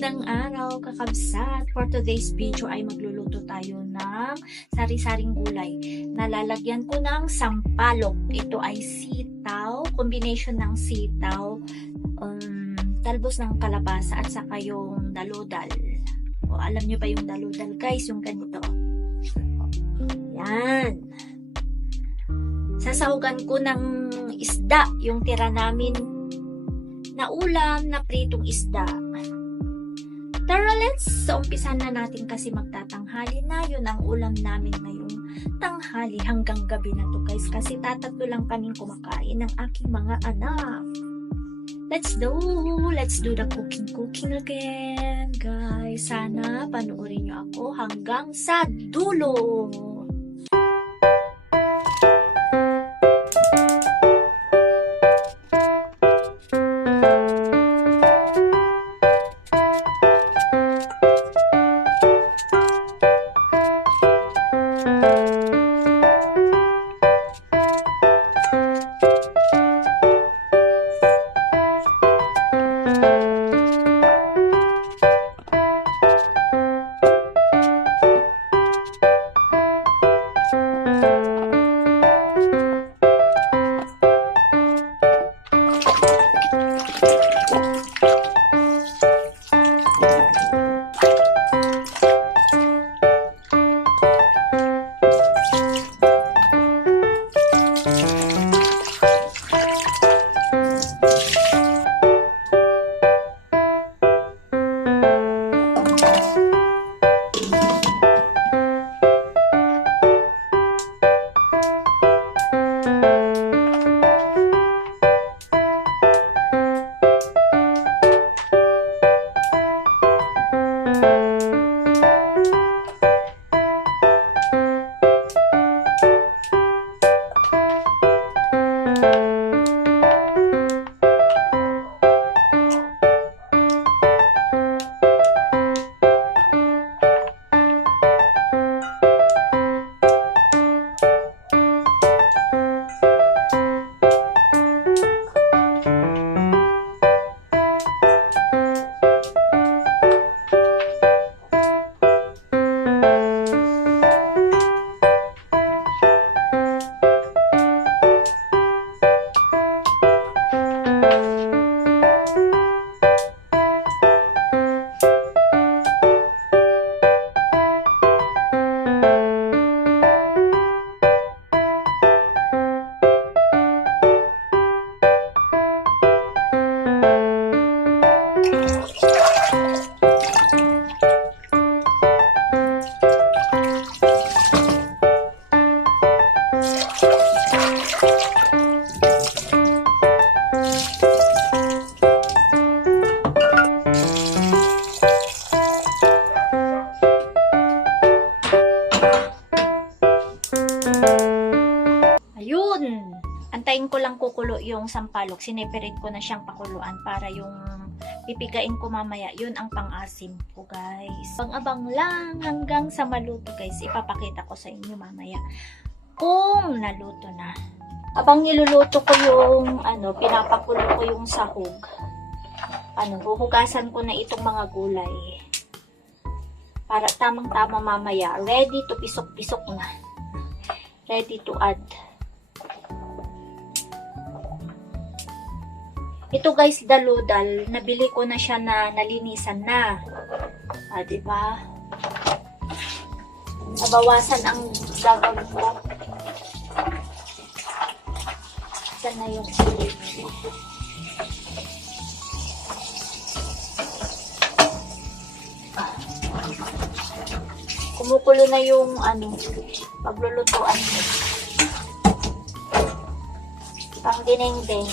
Magandang araw, kakabsat! For today's video ay magluluto tayo ng sari-saring gulay. Nalalagyan ko ng sampalok. Ito ay sitaw, combination ng sitaw, talbos ng kalabasa at saka yung dalodal. O, alam nyo ba yung dalodal, guys? Yung ganito. Yan. Sasahugan ko ng isda, yung tira namin na ulam na pritong isda. Tara, let's umpisa na natin kasi magtatanghali na. Yun ang ulam namin ngayong tanghali hanggang gabi na to, guys, kasi tatatlo lang kaming kumakain ng aking mga anak. Let's do the cooking again, guys. Sana panoorin nyo ako hanggang sa dulo. Antayin ko lang kukulo yung sampalok. Sineperate ko na siyang pakuluan para yung pipigain ko mamaya. Yun ang pang-asim ko, guys. Abang-abang lang hanggang sa maluto, guys. Ipapakita ko sa inyo mamaya kung naluto na. Abang niluluto ko yung pinapakulo ko yung sahog. Huhugasan ko na itong mga gulay. Para tamang-tama mamaya. Ready to pisok-pisok na. Ready to add. Ito, guys, dalodal. Nabili ko na siya na nalinisan na. Diba? Nabawasan ang gagawin ko. Saan na yung sili? Kumukulo na yung paglulutuan ko. Pang dinengdeng.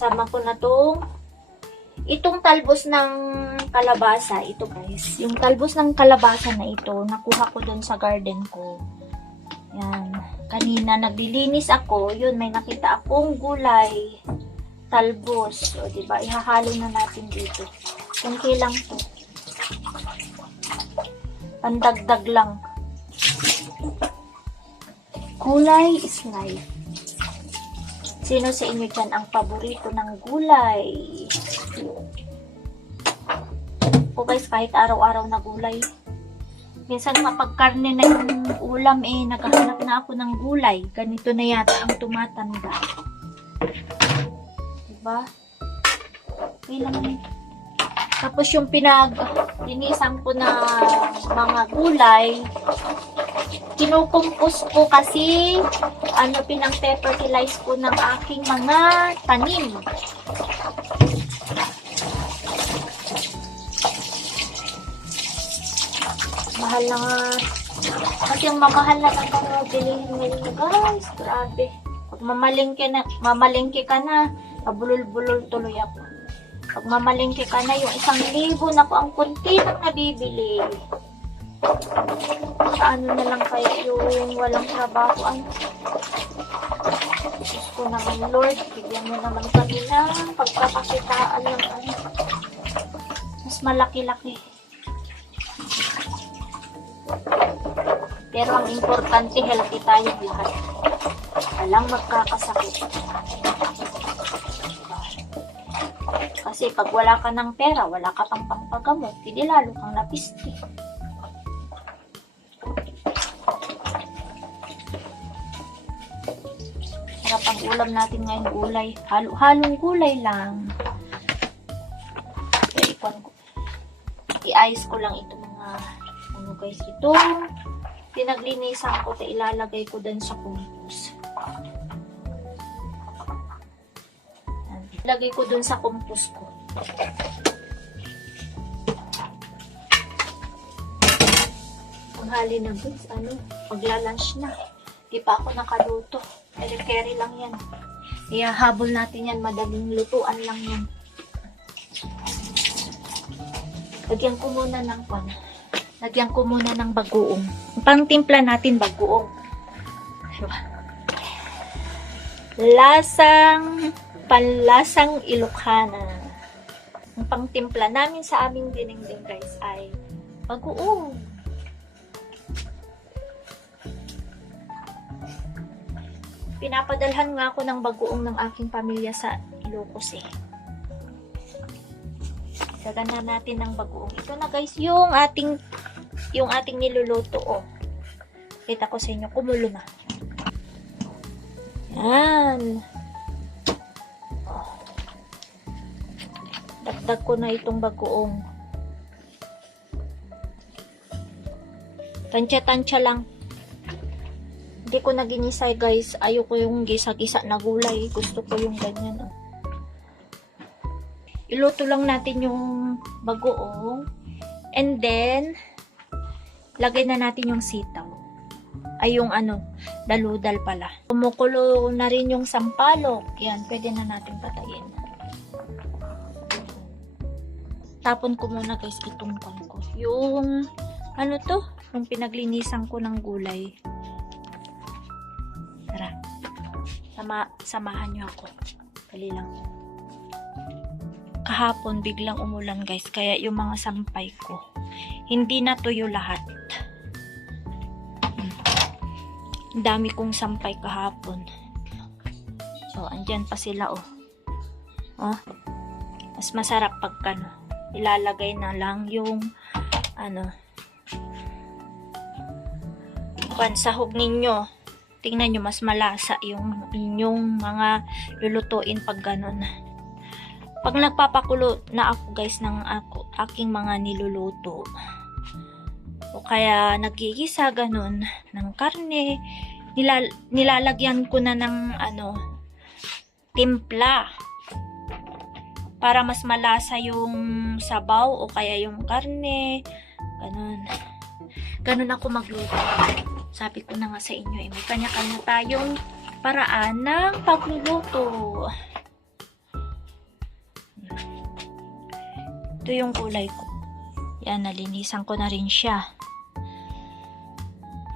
Sama ko na itong talbos ng kalabasa. Ito, guys. Yung talbos ng kalabasa na ito, nakuha ko dun sa garden ko. Yan. Kanina naglilinis ako. Yun, may nakita akong gulay. Talbos. O, diba? Ihahalo na natin dito. Kunti lang to. Pandagdag lang. Gulay is life. Sino sa inyo dyan ang paborito ng gulay? O guys, kahit araw-araw na gulay. Minsan kapag karne na yung ulam, naghahanap na ako ng gulay. Ganito na yata ang tumatanda. Diba? Okay lang. Tapos yung linisan ko na mga gulay, kinukumpos ko kasi pinang-fertilize ko ng aking mga tanim. Mahal na nga. Kasi yung mamahal na lang kami bilihin nyo guys. Grabe. Pag mamalingke ka na, kabulol-bulol tuloy ako. Pag mamalingke ka na, yung 1,000 na po ang kunti nang nabibili. Ano na lang kayo yung walang trabaho. Diyos ko naman, Lord, bigyan mo naman kami ng pagpapakitaan ng mas malaki-laki. Pero ang importante, healthy tayong lahat. Walang magkakasakit. Kasi pag wala ka ng pera, wala ka pang pampagamot, hindi lalo kang napisti. Sarap ang ulam natin ngayon, gulay. Halong gulay lang. I-ice ko lang ito mga guys. Ito, pinaglinisan ko, ilalagay ko dun sa compost. Lagay ko dun sa compost ko. Tanghali na guys, magla-lunch na. Di pa ako nakaluto. Carry lang yan. Ihahabol natin yan, madaling lutuan lang yan. Lagyan ko muna ng bagoong. Pang timpla natin bagoong. Diba? Panlasang Ilocana. Ang pangtimpla namin sa aming dinding guys ay bagoong. Pinapadalhan nga ako ng bagoong ng aking pamilya sa Ilocos Gagana natin ng bagoong. Ito na guys, yung ating niluluto Kita ko sa inyo, kumulo na. Yan. Dagdag ko na itong bagoong. Tansya-tansya lang. Hindi ko na ginisay guys. Ayoko yung gisa-gisa na gulay. Gusto ko yung ganyan. Iluto lang natin yung bagoong. And then, lagay na natin yung sitaw. Ay yung daludal pala. Kumukulo na rin yung sampalok. Yan, pwede na natin patayin. Tapon ko muna guys itong ko. Yung yung pinaglinisan ko ng gulay. Tara. Samahan nyo ako. Dali lang. Kahapon biglang umulan guys, kaya yung mga sampay ko hindi natuyo lahat. Ang dami kong sampay kahapon. So, andyan pa sila mas masarap pag ilalagay na lang yung pansahog ninyo. Tingnan nyo, mas malasa yung inyong mga lulutuin pag ganun. Pag nagpapakulo na ako guys ng aking mga niluluto, o kaya nagigisa ganun ng karne, nilalagyan ko na ng timpla para mas malasa yung sabaw o kaya yung karne, ganun ako magluto. Sabi ko na nga sa inyo, may kanya-kanya tayong paraan ng pagluluto. Ito yung gulay ko. Yan, nalinisan ko na rin siya.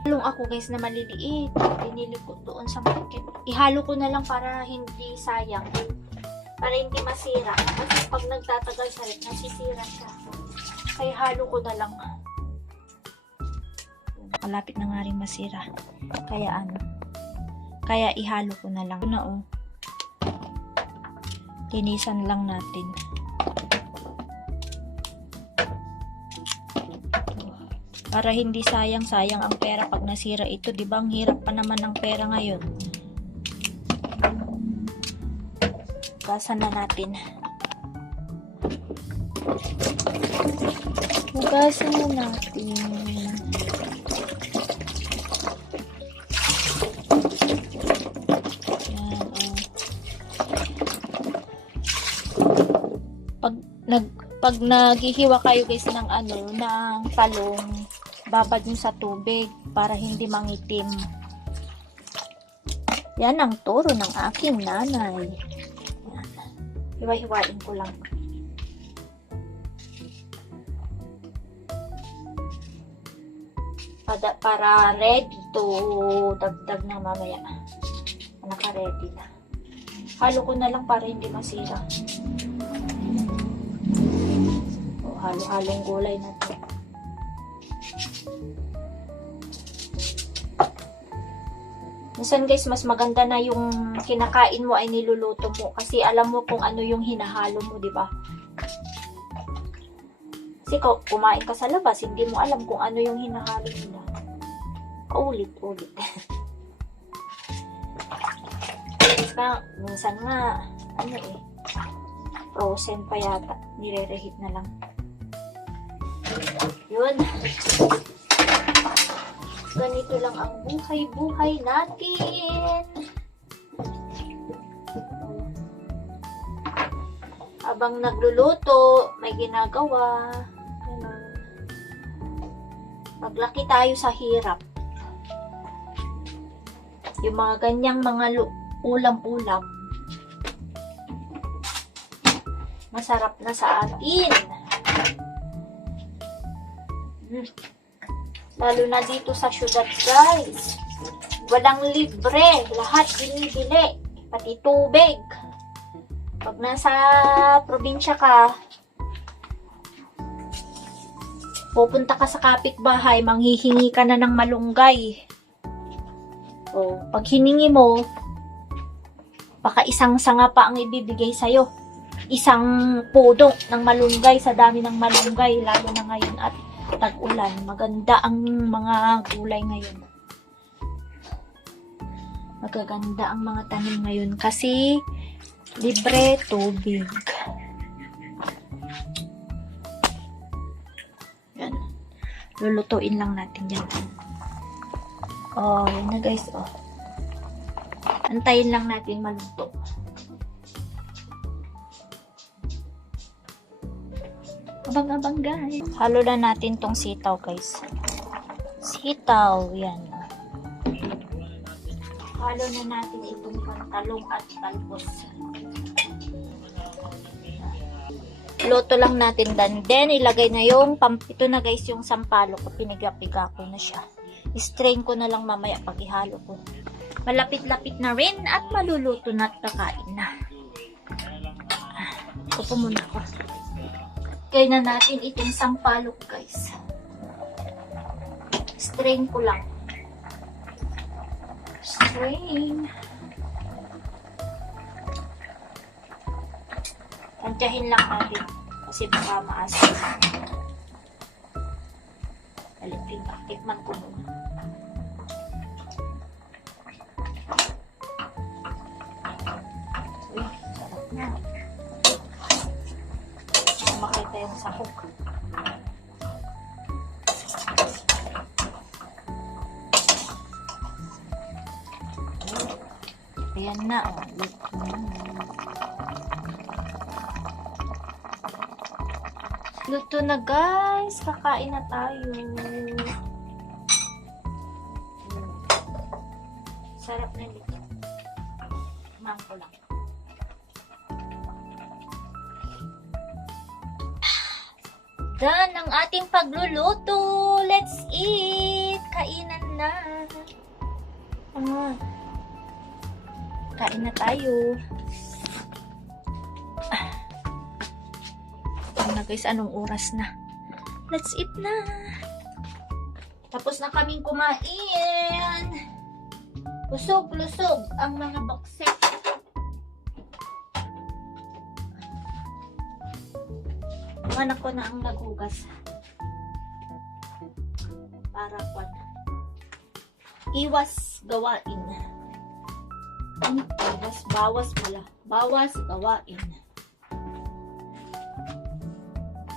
Halong ako guys na maliliit. Pinili ko doon sa market. Ihalo ko na lang para hindi sayang. Para hindi masira. Kasi pag nagtatagal sa rin, nasisira siya. Kaya halo ko na lang. Malapit na nga rin masira. Kaya Kaya ihalo ko na lang. Ito na oh. Linisan lang natin. Para hindi sayang-sayang ang pera pag nasira ito. Diba ang hirap pa naman ng pera ngayon. Hugasan na natin. Hugasan na natin. Yan, oh. Pag naghihiwa kayo guys ng ng talong, babad nyo sa tubig para hindi mangitim. Yan ang turo ng aking nanay. Yan. Hiwa-hiwain ko lang. Para ready to dagdag na mamaya. Naka-ready na. Halo ko na lang para hindi masira. O, halo-halong gulay na to. Minsan guys, mas maganda na yung kinakain mo ay niluluto mo kasi alam mo kung ano yung hinahalo mo, di ba? Kasi kumain ka sa labas, hindi mo alam kung ano yung hinahalo nila. Ulit-ulit. Minsan nga, frozen pa yata. Nire-reheat na lang. Yun. Ganito lang ang buhay-buhay natin. Habang nagluluto, may ginagawa. Maglaki tayo sa hirap. Yung mga ganyang mga ulam-ulam, masarap na sa atin. Lalo na dito sa syudad guys. Walang libre. Lahat binibili. Pati tubig. Pag nasa probinsya ka, pupunta ka sa kapitbahay, manghihingi ka na ng malunggay. O, pag hiningi mo, baka isang sanga pa ang ibibigay sa'yo. Isang pudo ng malunggay sa dami ng malunggay, lalo na ngayon at tag-ulan. Maganda ang mga gulay ngayon. Magaganda ang mga tanim ngayon kasi libre tubig. Yan. Lulutuin lang natin yan. Oh, yan na guys. Oh. Antayin lang natin maluto. Abang-abang guys. Halo na natin tong sitaw guys. Sitaw. Yan. Halo na natin itong talong at talbos. Luto lang natin then ilagay na yung ito na guys yung sampalok ko. Piniga-piga ko na siya. I-strain ko na lang mamaya pag ihalo ko. Malapit-lapit na rin at maluluto na at kakain na. Upo muna ako. Kaya na natin itong sampalok guys. Strain ko lang. Strain. Tansyahin lang natin kasi baka maasin. Tikman ko muna. Uy, sarap na. Makita yung sahog. Ayan na. Luto na guys. Kakain na tayo. Sarap na nito. Mangko lang. Done ang ating pagluluto. Let's eat. Kainan na. Kain na tayo. Na guys, anong oras na? Let's eat na. Tapos na kaming kumain. Lusog ang mga baksik. Ang anak ko na ang naghugas. Para kwan. Iwas gawain. Bawas pala. Bawas gawain.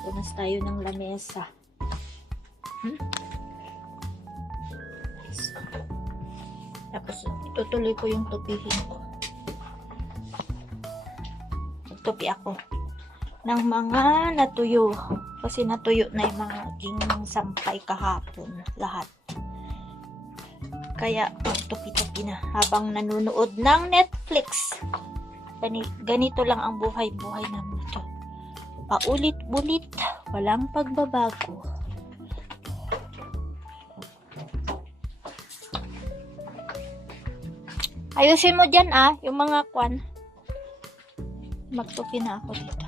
Punas tayo ng lamesa. Tapos, itutuloy ko yung tupihin ko. Magtupi ako ng mga natuyo. Kasi natuyo na yung mga aking sampay kahapon. Lahat. Kaya, magtupi-tupi na habang nanonood ng Netflix. Ganito lang ang buhay-buhay namin ito. Paulit-ulit. Walang pagbabago. Ayusin mo dyan yung mga kwan. Magtupi na ako dito.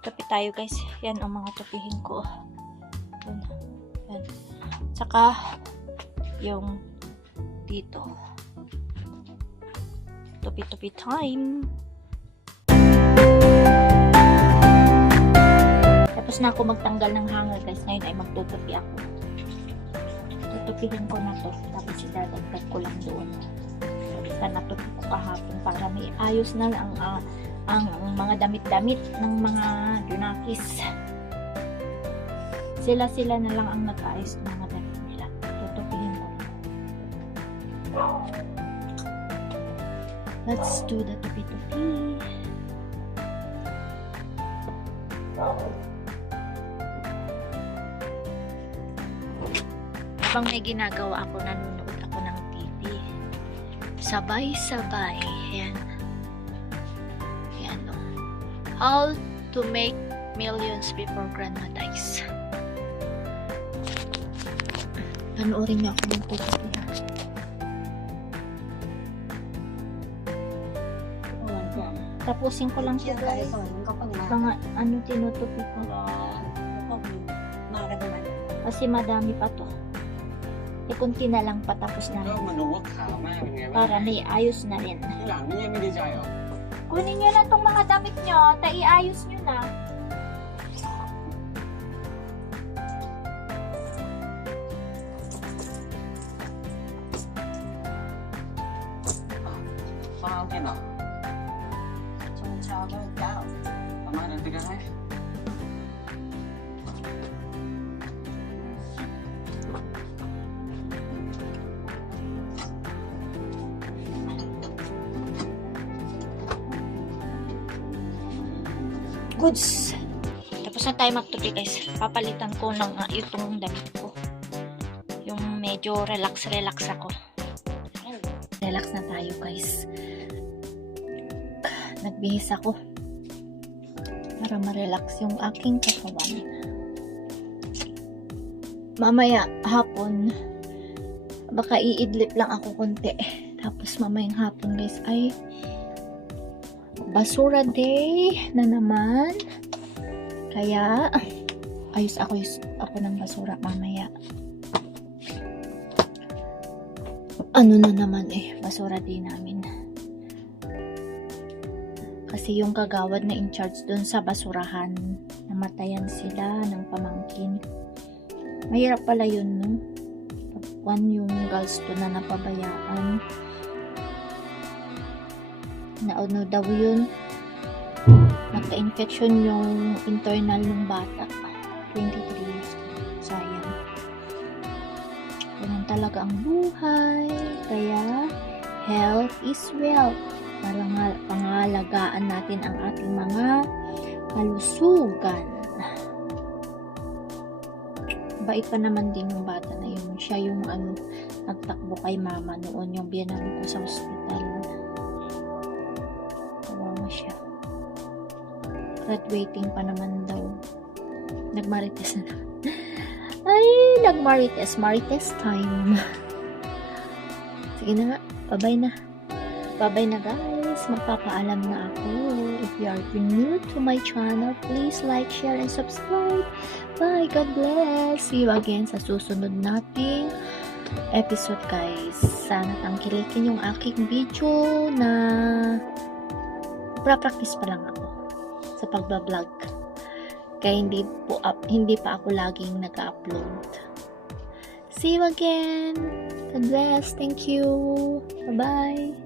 Tupi tayo guys. Yan ang mga tupihin ko. Yan. Saka, yung dito. Tupi-tupi time. Tapos na ako magtanggal ng hanger guys. Ngayon ay magtutupi ako. Tutupihin ko na to. Tapos idadagdag ko lang doon. Basta natupi ko kahapon para may ayos na lang ang mga damit-damit ng mga junakis. Sila na lang ang nag-ayos ng mga damit nila. Tutupihin ko. Let's do the tupi-tupi. Habang may ginagawa ako, nanonood ako ng TV. Sabay-sabay. Yan. Yan o. How to make millions before grandma dies. Panoorin niyo ako ng TV. Tapusin ko lang siya guys. Mga tinutupi ko. Kasi madami pa to. Kunti na lang patapos na rin. Para may ayos na rin. Kunin nyo na itong mga damit nyo. Iayos nyo na. Goods. Tapos na tayo magtupi guys. Papalitan ko ng itong damit ko. Yung medyo relax ako. Relax na tayo guys. Nagbihis ako. Para ma-relax yung aking katawan. Mamaya hapon, baka iidlip lang ako konti. Tapos mamayang hapon guys ay basura day na naman. Kaya ayos ako ng basura mamaya. Ano na naman basura day namin. Kasi yung kagawad na in charge doon sa basurahan, namatayan sila ng pamangkin. Mahirap pala yun, no? Pagkuhan yung girls doon na napabayaan. Naano daw yun? Nagka-infection yung internal ng bata. 23 years. Sayang. Ganun talaga ang buhay. Kaya, health is wealth. Para pangalagaan natin ang ating mga kalusugan. Bait pa naman din yung bata na yun. Siya yung nagtakbo kay mama noon yung biyanan ko sa hospital. Kawawa siya. Graduating pa naman daw. Nagmarites na. Ay, nagmarites. Marites time. Sige na nga. Bye-bye na. Bye-bye na guys. Magpapaalam na ako. If you are new to my channel, please like, share, and subscribe. Bye. God bless. See you again sa susunod nating episode guys. Sana tangkilikin yung aking video na pra-practice pa lang ako sa pagbablog. Kaya hindi pa ako laging nag-upload. See you again. God bless. Thank you. Bye-bye.